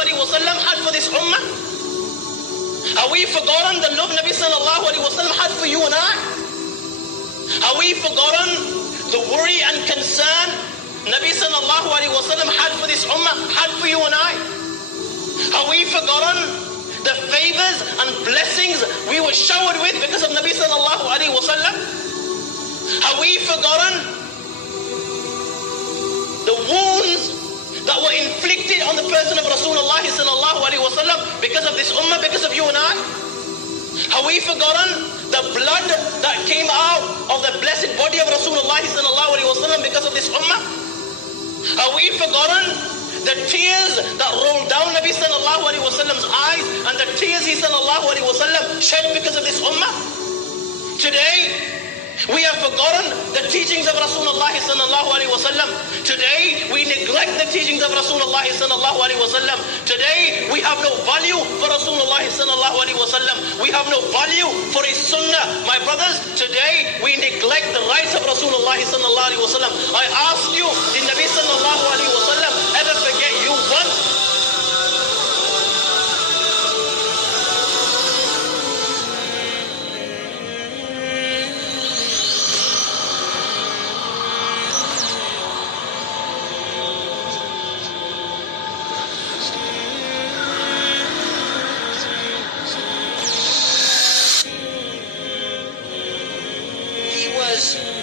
alaihi wasallam had for this ummah? Have we forgotten the love Nabi sallallahu alaihi wasallam had for you and I? Have we forgotten the worry and concern Nabi sallallahu alaihi wasallam had for this ummah, had for you and I? Have we forgotten the favors and blessings we were showered with because of Nabi sallallahu alaihi wasallam? Have we forgotten the wounds that were inflicted on the person of Rasulullah sallallahu alaihi wasallam because of this ummah, because of you and I? Have we forgotten the blood that came out of the blessed body of Rasulullah sallallahu alaihi wasallam because of this ummah? Have we forgotten the tears that rolled down Nabi sallallahu alaihi wasallam's eyes and the tears he sallallahu alaihi wasallam shed because of this ummah? Today, we have forgotten the teachings of Rasulullah sallallahu alaihi wasallam. Today, we neglect the teachings of Rasulullah sallallahu alaihi wasallam. Today, we have no value for Rasulullah sallallahu alaihi wasallam. We have no value for his sunnah. My brothers, today, we neglect the rights of Rasulullah sallallahu alaihi wasallam. I ask you, did Nabi sallallahu alaihi wasallam ever forget you once?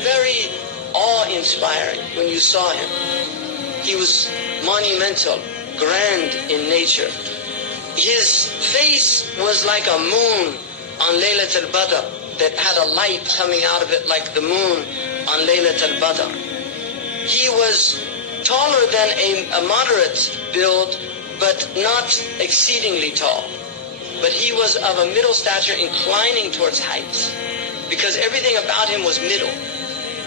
Very awe-inspiring when you saw him. He was monumental, grand in nature. His face was like a moon on Laylat al-Badr that had a light coming out of it like the moon on Laylat al-Badr. He was taller than a moderate build, but not exceedingly tall. But he was of a middle stature inclining towards height, because everything about him was middle.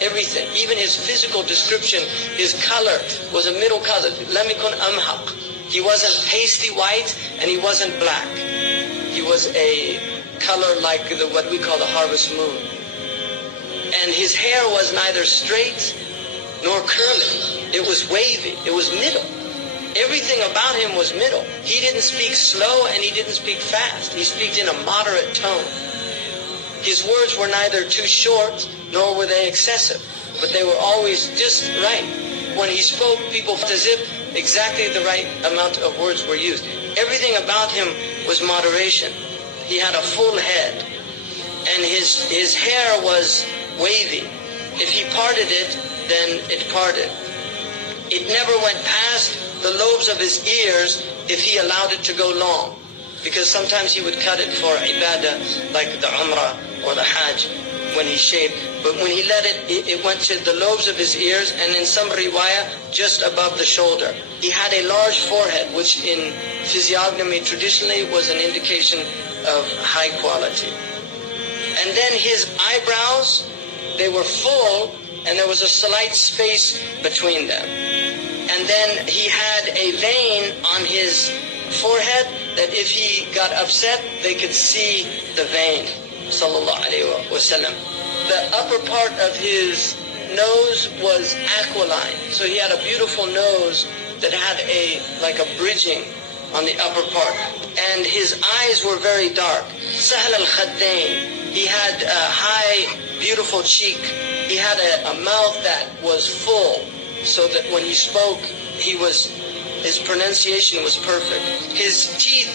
Everything, even his physical description, his color was a middle color. Lam yakun amhaq. He wasn't pasty white and he wasn't black. He was a color like what we call the harvest moon. And his hair was neither straight nor curly. It was wavy. It was middle. Everything about him was middle. He didn't speak slow and he didn't speak fast. He spoke in a moderate tone. His words were neither too short nor were they excessive, but they were always just right. When he spoke, people felt as if exactly the right amount of words were used. Everything about him was moderation. He had a full head, and his hair was wavy. If he parted it, then it parted. It never went past the lobes of his ears if he allowed it to go long, because sometimes he would cut it for ibadah, like the umrah or the hajj, when he shaved. But when he let it went to the lobes of his ears, and in some riwayah, just above the shoulder. He had a large forehead, which in physiognomy traditionally was an indication of high quality. And then his eyebrows, they were full, and there was a slight space between them. And then he had a vein on his forehead that if he got upset, they could see the vein. Sallallahu alayhi wa sallam. The upper part of his nose was aquiline. So he had a beautiful nose that had like a bridging on the upper part. And his eyes were very dark. Sahl al-Khaddain. He had a high, beautiful cheek. He had a mouth that was full, so that when he spoke, his pronunciation was perfect. His teeth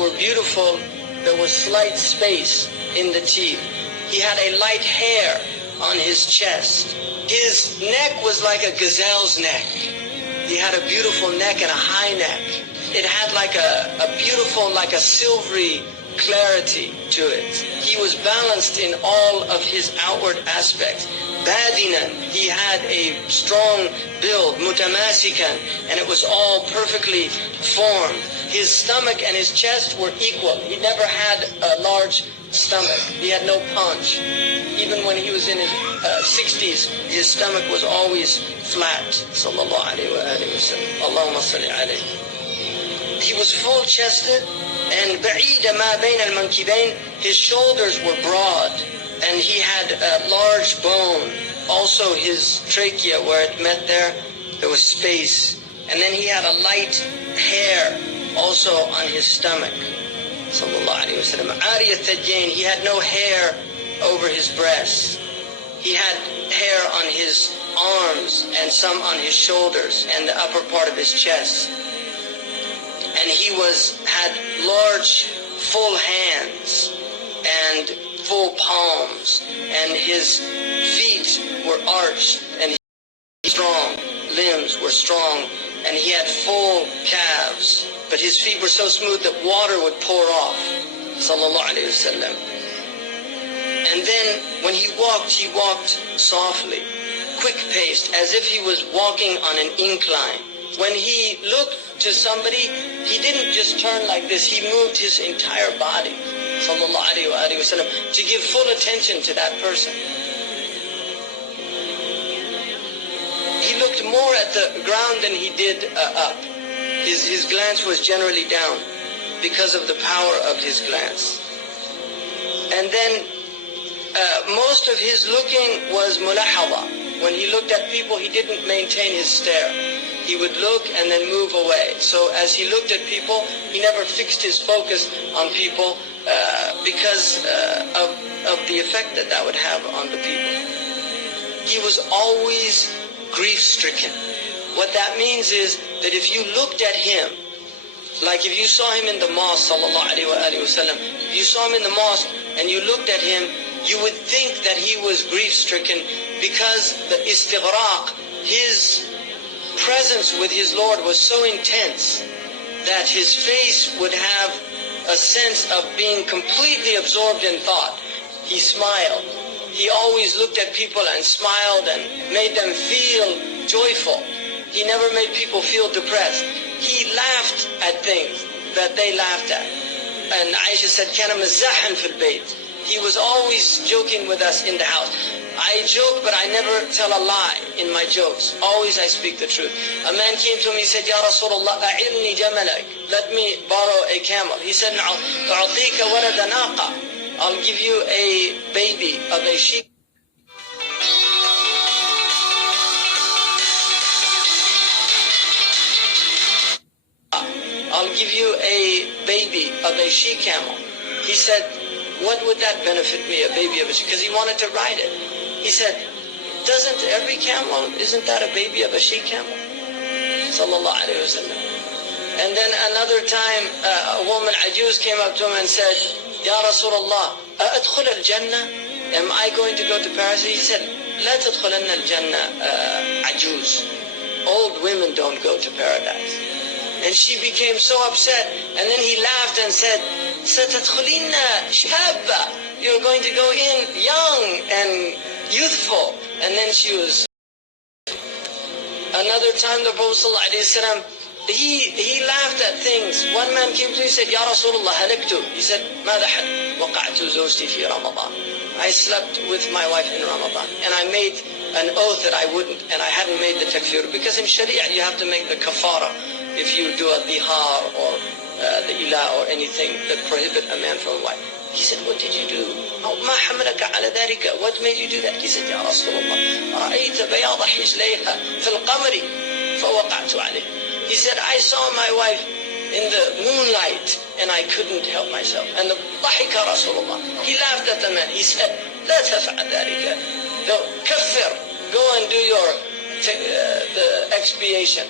were beautiful. There was slight space in the teeth. He had a light hair on his chest. His neck was like a gazelle's neck. He had a beautiful neck and a high neck. It had like a beautiful, like a silvery clarity to it. He was balanced in all of his outward aspects. Badinan, he had a strong build, mutamasikan, and it was all perfectly formed. His stomach and his chest were equal. He never had a large stomach. He had no paunch. Even when he was in his 60s, his stomach was always flat. Sallallahu alayhi wa sallam. Allahumma salli alayhi. He was full-chested, and ba'id ma bayn al-mankibayn, his shoulders were broad, and he had a large bone. Also his trachea, where it met there was space. And then he had a light hair also on his stomach. Sallallahu alayhi wa sallam. Ari al-Thajjain, he had no hair over his breasts. He had hair on his arms and some on his shoulders and the upper part of his chest. And he had large, full hands and full palms, and his feet were arched, and his strong limbs were strong, and he had full calves, but his feet were so smooth that water would pour off. Sallallahu alayhi wa sallam. And then when he walked softly, quick-paced, as if he was walking on an incline. When he looked to somebody, he didn't just turn like this, he moved his entire body, sallallahu alayhi wa sallam, to give full attention to that person. He looked more at the ground than he did up. His glance was generally down because of the power of his glance. And then most of his looking was mulahadha. When he looked at people, he didn't maintain his stare. He would look and then move away. So as he looked at people, he never fixed his focus on people because of the effect that would have on the people. He was always grief-stricken. What that means is that if you looked at him, like if you saw him in the mosque, sallallahu alayhi wa sallam, if you saw him in the mosque and you looked at him, you would think that he was grief-stricken because the istighraq, his presence with his Lord was so intense that his face would have a sense of being completely absorbed in thought. He smiled. He always looked at people and smiled and made them feel joyful. He never made people feel depressed. He laughed at things that they laughed at. And Aisha said, كَانَ مَزَّاحًا فِي الْبَيْتِ. He was always joking with us in the house. I joke, but I never tell a lie in my jokes. Always I speak the truth. A man came to me, he said, Ya Rasulullah, أَعِرْنِي جَمَلَكَ. Let me borrow a camel. He said, أُعْطِيكَ وَلَدَ نَاقَةٍ. I'll give you a baby of a sheep. I'll give you a baby of a she-camel. He said, what would that benefit me, a baby of a she? Because he wanted to ride it. He said, doesn't every camel, isn't that a baby of a she-camel? Sallallahu alayhi wa sallam. And then another time, a woman, Ajuz, came up to him and said, Ya Rasulullah, أَأَدْخُلَ الْجَنَّةِ? Am I going to go to paradise? He said, لَا تَدْخُلَنَّ الْجَنَّةِ Ajuz. Old women don't go to paradise. And she became so upset, and then he laughed and said, سَتَدْخُلِنَّ شَابَّةً. You're going to go in young and youthful. And then she was... Another time the Prophet ﷺ, he laughed at things. One man came to me and said, Ya Rasulullah, halaktu. He said, ماذا حل? وقعت زوجتي في رمضان. I slept with my wife in Ramadan, and I made an oath that I wouldn't, and I hadn't made the takfir. Because in Sharia you have to make the kafara if you do a dihar or the ilah or anything that prohibit a man from a wife. He said, what did you do? ما حملك على ذلك? What made you do that? He said, Ya Rasulullah, رأيت بياض حجليها في القمر فوقعت عليه. He said, I saw my wife in the moonlight and I couldn't help myself. And the ضحك Rasulullah. He laughed at the man. He said, لا تفعل ذلك. كفر. Go and do your the expiation.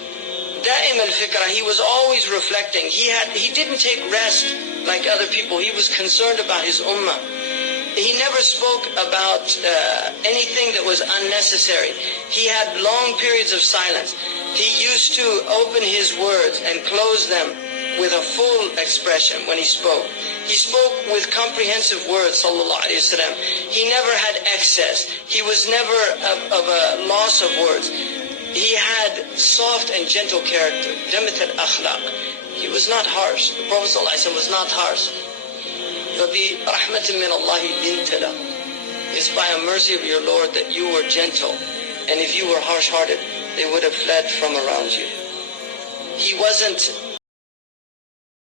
Da'im al-fikra, he was always reflecting. He didn't take rest like other people. He was concerned about his ummah. He never spoke about anything that was unnecessary. He had long periods of silence. He used to open his words and close them with a full expression when he spoke. He spoke with comprehensive words, sallallahu alayhi wa sallam. He never had excess. He was never of a loss of words. He had soft and gentle character. Jamat al-akhlaq. He was not harsh. The Prophet ﷺ was not harsh. فَبِرَحْمَةٍ مِّنَ اللَّهِ لِنْتَ لَهُ. It's by a mercy of your Lord that you were gentle. And if you were harsh-hearted, they would have fled from around you. He wasn't